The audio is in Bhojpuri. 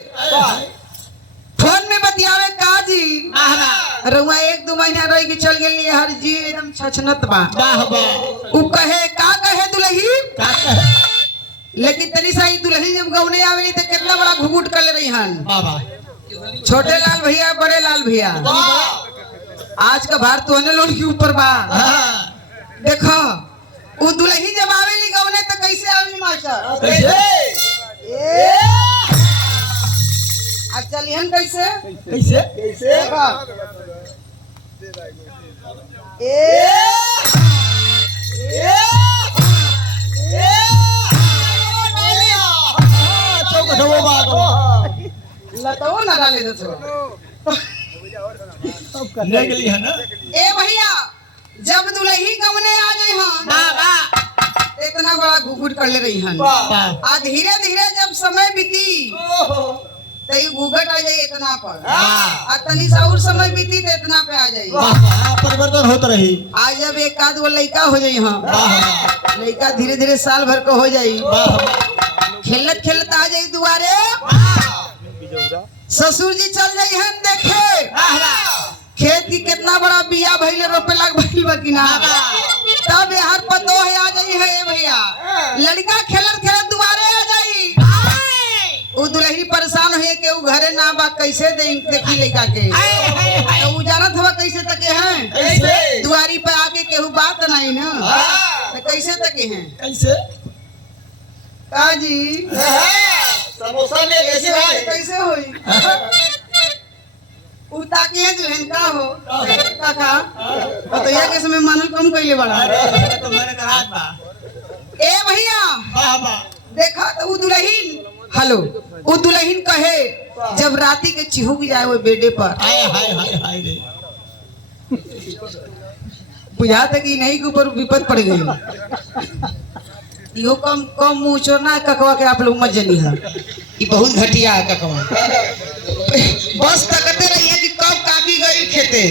फोन में बतियावे काजी रुआ 1-2 महीना रह के चल गेली हर जी एकदम छछनत बा। उ कहे का कहे दुलही लेकिन तनी सही दुलही जब गौने आवेली त कितना बड़ा घुघुट कर ले रही हन। छोटे लाल भैया बड़े लाल भैया आज का भार तो लोन के ऊपर बा। देखो उ दुलही जब आवेली गौने त कैसे आवेली मास्टर कैसे आज चलिहन कैसे कैसे कैसे लताओ ना डाले दो ले गेली है ना। ए भैया जब दुलही गमने आ जाई हां इतना बड़ा घुघुट कर ले रही हन। आ धीरे धीरे जब समय बीती तई घुघट आ जाई इतना पर आ तनी सा और समय बीती तो इतना पे आ जाई। परिवर्तन होत रही। आज जब एक आध वो लड़का हो जाई हां लड़का धीरे धीरे साल भर को हो जाई खेलत खेलत आ जाई दुआरे ससुर जी चल जाई हन देखे खेत की कितना बड़ा बिया भइले रोपे लग भइल बकिना तब यार पतो है आ जाई है भैया लड़का खेलत खेलत दुआरे आ जाई उ दुलही परेशान होए के उ घरे ना बा कैसे देखी लड़का के तो उ जानत हवा कैसे तके हैं कैसे दुआरी पे आके केहू बात नहीं ना तो कैसे तके हैं कैसे काजी समोसा ले कैसे भाई कैसे होई उता के है जो इनका हो काका पतैया के समय मानल कम कइले बड़ा तो मेरे का हाथ बा। ए भैया देखा तो उ दुल्हन हेलो उ दुल्हन कहे जब राती के चिहुक जाए वो बेडे पर हाय हाय हाय हाय रे बुझाता कि नहीं के ऊपर विपद पड़ गई यो कम कम मुंह चोरना ककवा के आप लोग मत जनी है ये बहुत घटिया है ककवा बस तकते रहिए कि कब काकी गई खेते